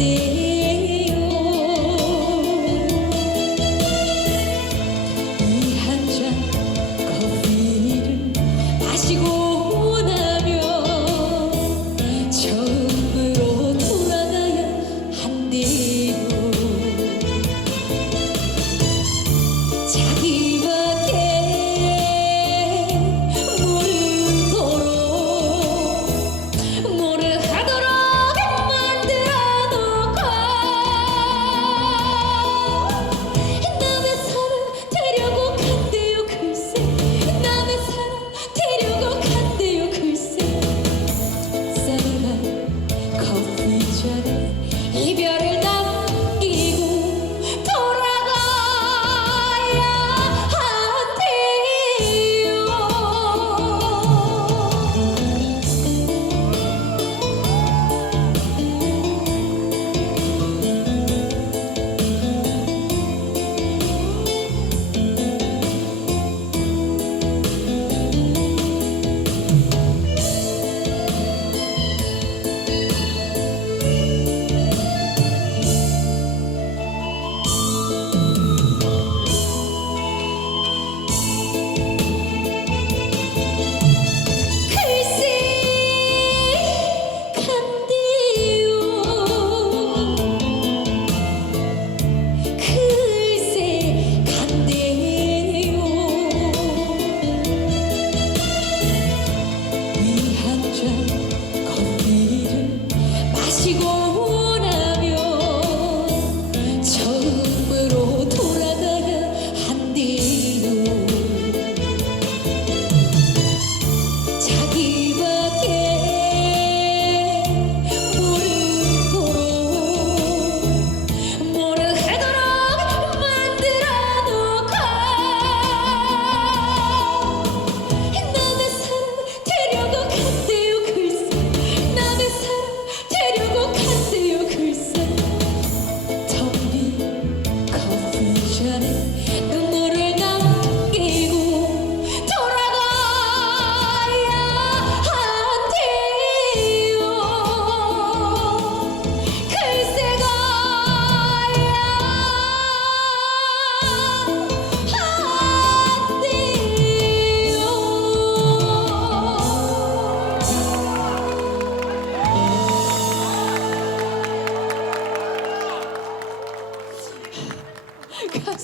day.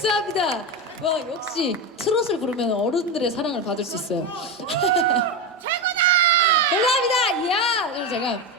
감사합니다. 와 역시 트롯을 부르면 어른들의 사랑을 받을 수 있어요. 최고다. 감사합니다. 이야. 그리고 제가